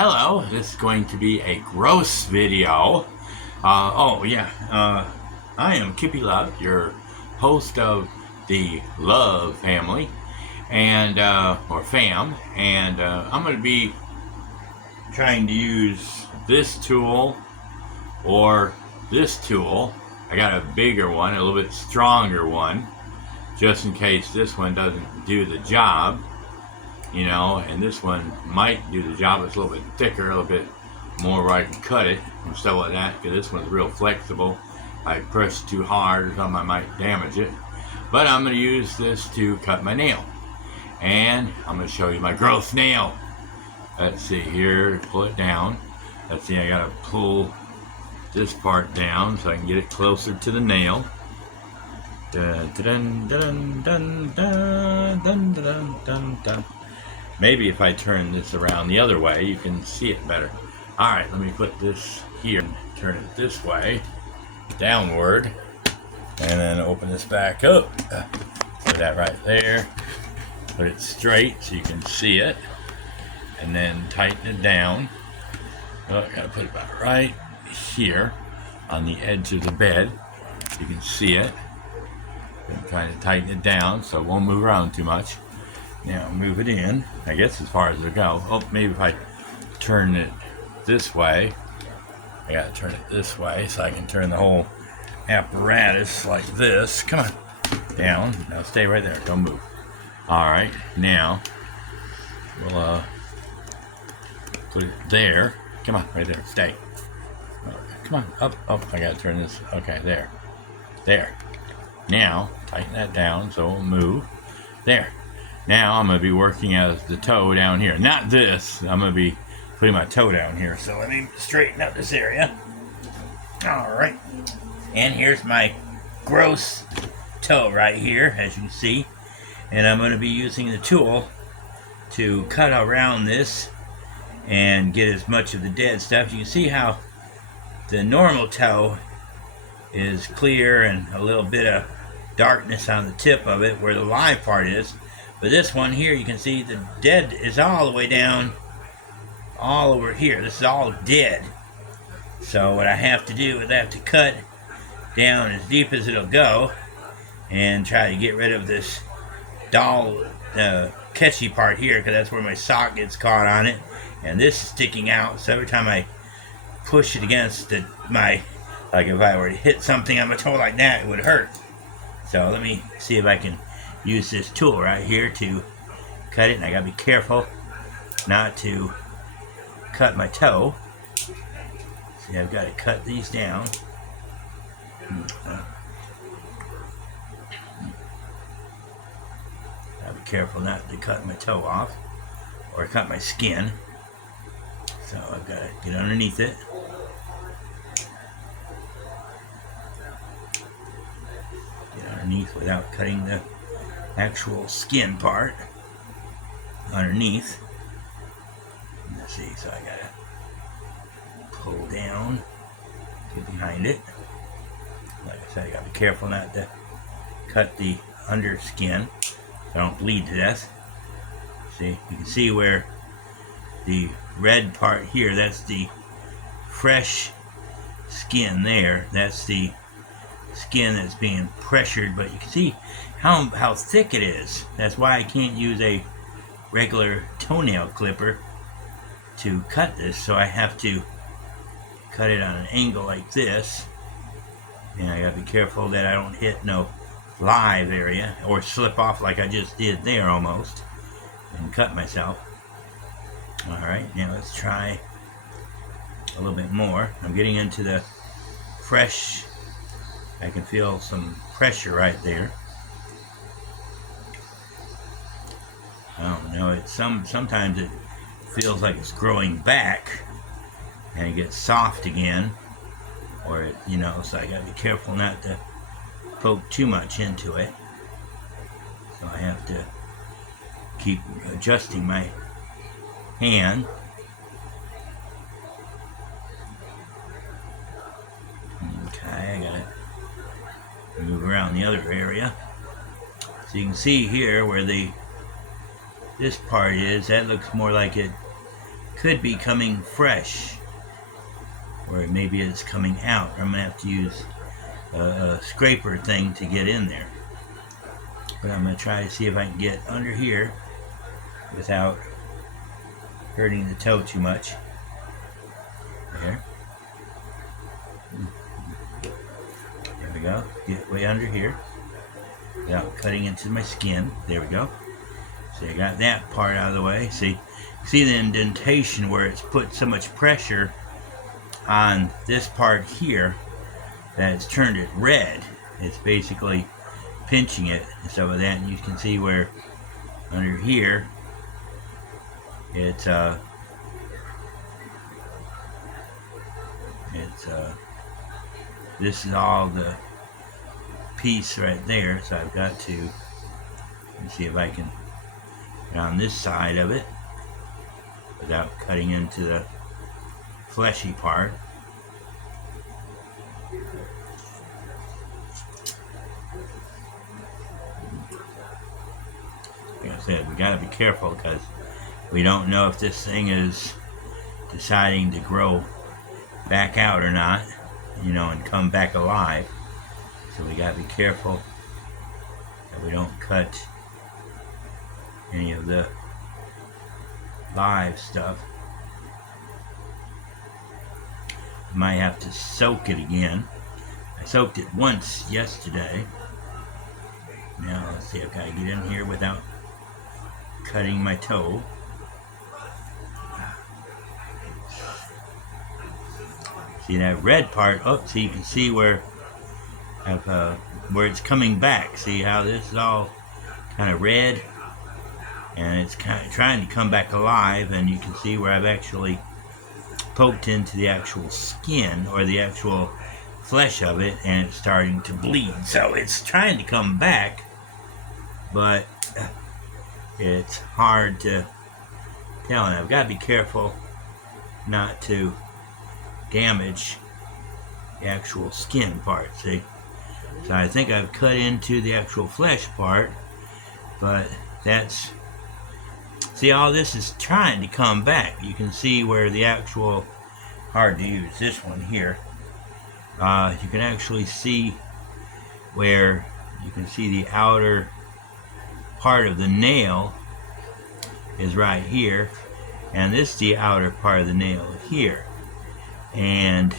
Hello, this is going to be a gross video. I am Kippy Love, your host of the Love Family, and or fam, and I'm going to be trying to use this tool or this tool. I got a bigger one, a little bit stronger one, just in case this one doesn't do the job. And this one might do the job. It's a little bit thicker, a little bit more where I can cut it and stuff like that, because this one's real flexible. If I press too hard or something, I might damage it. But I'm going to use this to cut my nail. And I'm going to show you my gross nail. Let's see here, pull it down. Let's see, I got to pull this part down so I can get it closer to the nail. Dun, dun, dun, dun, dun, dun, dun, dun, dun. Maybe if I turn this around the other way, you can see it better. Alright, let me put this here and turn it this way, downward, and then open this back up. Put that right there. Put it straight so you can see it, and then tighten it down. Oh, I gotta put it about right here on the edge of the bed so you can see it. I'm trying to tighten it down so it won't move around too much. Now move it in, I guess as far as it'll go. Oh, maybe if I turn it this way, I gotta turn it this way so I can turn the whole apparatus like this. Come on, down. Now stay right there, don't move. Alright, now we'll put it there. Come on, right there, stay. Come on, up, I gotta turn this. Okay, there. Now, tighten that down so it'll move. There. Now I'm going to be working as the toe down here. Not this. I'm going to be putting my toe down here. So let me straighten up this area. Alright. And here's my gross toe right here, as you can see. And I'm going to be using the tool to cut around this and get as much of the dead stuff. You can see how the normal toe is clear and a little bit of darkness on the tip of it where the live part is. But this one here, you can see the dead is all the way down, all over here. This is all dead. So what I have to do is I have to cut down as deep as it'll go and try to get rid of this dull, catchy part here, because that's where my sock gets caught on it. And this is sticking out, so every time I push it against like if I were to hit something on my toe like that, it would hurt. So let me see if I can use this tool right here to cut it, and I gotta be careful not to cut my toe. See, I've got to cut these down. Gotta be careful not to cut my toe off or cut my skin. So I've got to get underneath it. Get underneath without cutting the actual skin part underneath. Let's see, so I gotta pull down, get behind it. Like I said, I gotta be careful not to cut the under skin so I don't bleed to death. See, you can see where the red part here, that's the fresh skin there. That's the skin that's being pressured, but you can see how thick it is. That's why I can't use a regular toenail clipper to cut this, so I have to cut it on an angle like this, and I gotta be careful that I don't hit no live area or slip off like I just did there almost and cut myself. Alright, now let's try a little bit more. I'm getting into the fresh. I can feel some pressure right there. I don't know, sometimes it feels like it's growing back and it gets soft again, or it, so I gotta be careful not to poke too much into it. So I have to keep adjusting my hand. Okay, I gotta move around the other area. So you can see here where this part is, that looks more like it could be coming fresh, or maybe it's coming out. I'm gonna have to use a scraper thing to get in there, but I'm gonna try to see if I can get under here without hurting the toe too much. There we go. Get way under here without cutting into my skin. There we go. So I got that part out of the way. See the indentation where it's put so much pressure on this part here that it's turned it red. It's basically pinching it and stuff like that. And you can see where under here it's this is all the piece right there. So I've got to, let me see if I can get on this side of it without cutting into the fleshy part. Like I said, we got to be careful because we don't know if this thing is deciding to grow back out or not, you know, and come back alive. So we got to be careful that we don't cut any of the live stuff. Might have to soak it again. I soaked it once yesterday. Now let's see, I've got to get in here without cutting my toe. See that red part? Oh, so you can see where it's coming back. See how this is all kind of red, and it's kind of trying to come back alive. And you can see where I've actually poked into the actual skin or the actual flesh of it, and it's starting to bleed. So it's trying to come back, but it's hard to tell. And I've got to be careful not to damage the actual skin part, see? So I think I've cut into the actual flesh part, but that's, see, all this is trying to come back. You can see where the actual, hard to use this one here, you can actually see where you can see the outer part of the nail is right here, and this is the outer part of the nail here. And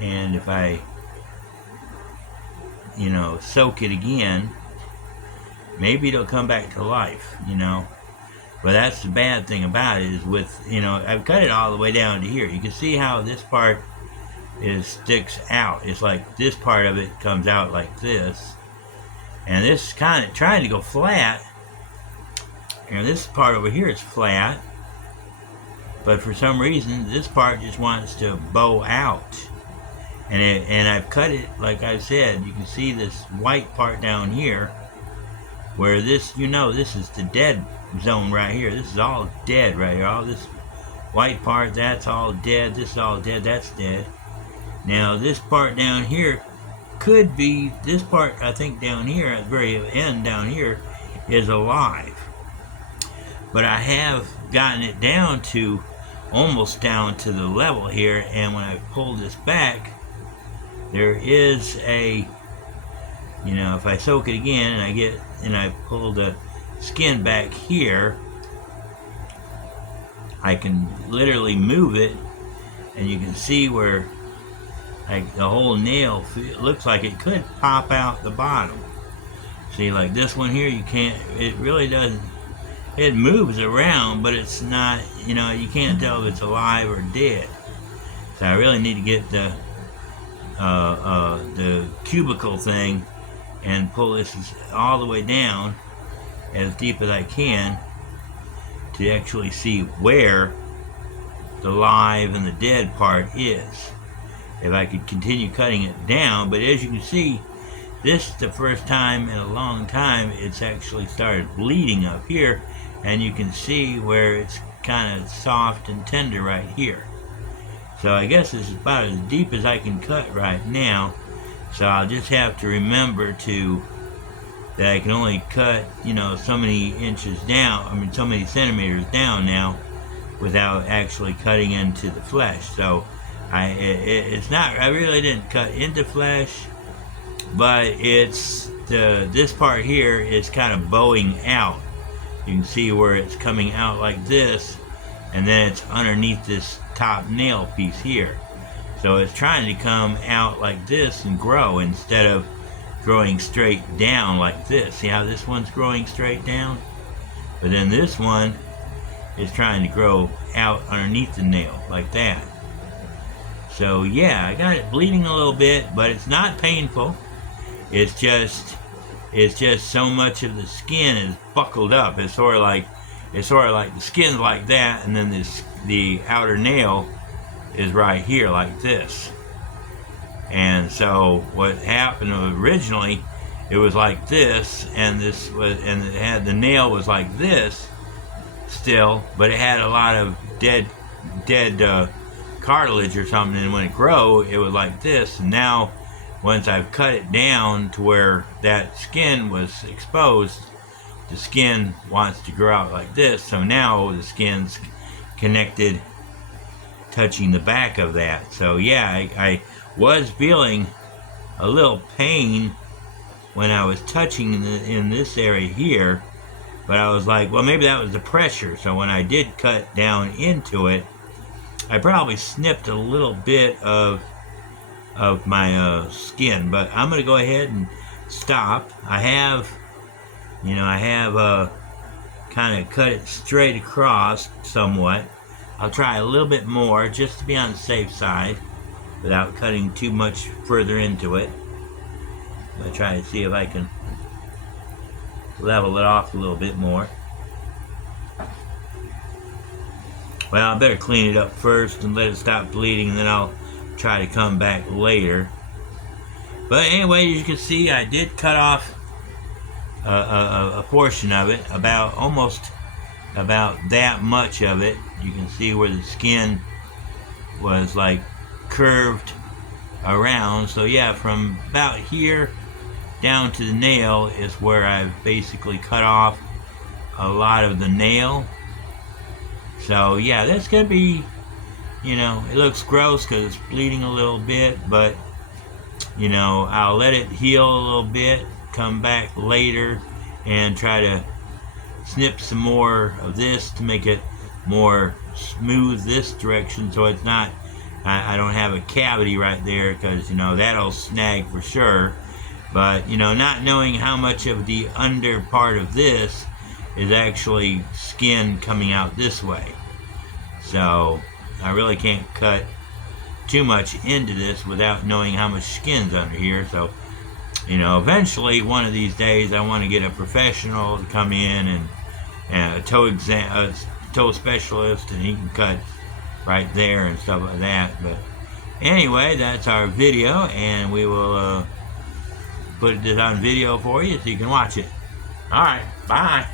if I, you know, soak it again, maybe it'll come back to life, you know. But that's the bad thing about it, is with, you know, I've cut it all the way down to here. You can see how this part sticks out. It's like this part of it comes out like this, and this is kind of trying to go flat, and this part over here is flat. But for some reason, this part just wants to bow out. And I've cut it, like I said, you can see this white part down here, where this, you know, this is the dead zone right here. This is all dead right here. All this white part, that's all dead. This is all dead, that's dead. Now this part down here could be, this part I think down here, at the very end down here, is alive. But I have gotten it down to almost down to the level here, and when I pull this back, there is a, you know, if I soak it again and I pull the skin back here, I can literally move it, and you can see where, like, the whole nail looks like it could pop out the bottom. See, like this one here, you can't, it really doesn't, it moves around, but it's not, you know, you can't tell if it's alive or dead. So I really need to get the cubicle thing and pull this all the way down as deep as I can to actually see where the live and the dead part is. If I could continue cutting it down, but as you can see, this is the first time in a long time it's actually started bleeding up here, and you can see where it's kind of soft and tender right here. So I guess this is about as deep as I can cut right now. So I'll just have to remember that I can only cut, you know, so many inches down, I mean so many centimeters down now, without actually cutting into the flesh. So it's not, I really didn't cut into flesh, but it's this part here is kind of bowing out. You can see where it's coming out like this, and then it's underneath this top nail piece here. So it's trying to come out like this and grow instead of growing straight down like this. See how this one's growing straight down? But then this one is trying to grow out underneath the nail like that. So yeah, I got it bleeding a little bit, but it's not painful. It's just so much of the skin is buckled up. It's sort of like the skin's like that, and then the outer nail is right here like this. And so what happened originally, it was like this, and the nail was like this still, but it had a lot of dead cartilage or something, and when it grew, it was like this. And now once I've cut it down to where that skin was exposed, the skin wants to grow out like this. So now the skin's connected, touching the back of that. So yeah, I was feeling a little pain when I was touching in this area here, but I was like, well, maybe that was the pressure. So when I did cut down into it, I probably snipped a little bit of my skin, but I'm gonna go ahead and stop. I have kind of cut it straight across somewhat. I'll try a little bit more just to be on the safe side without cutting too much further into it. I'm gonna try to see if I can level it off a little bit more. Well, I better clean it up first and let it stop bleeding, and then I'll try to come back later. But anyway, as you can see, I did cut off a portion of it, almost about that much of it. You can see where the skin was like curved around. So yeah, from about here down to the nail is where I've basically cut off a lot of the nail. So yeah, that's gonna be, it looks gross because it's bleeding a little bit, but I'll let it heal a little bit, come back later and try to snip some more of this to make it more smooth this direction, so it's not, I don't have a cavity right there, because that'll snag for sure. But not knowing how much of the under part of this is actually skin coming out this way, so I really can't cut too much into this without knowing how much skin's under here. So eventually one of these days I want to get a professional to come in and a toe specialist, and he can cut right there and stuff like that. But anyway, that's our video, and we will put this on video for you so you can watch it. Alright, bye.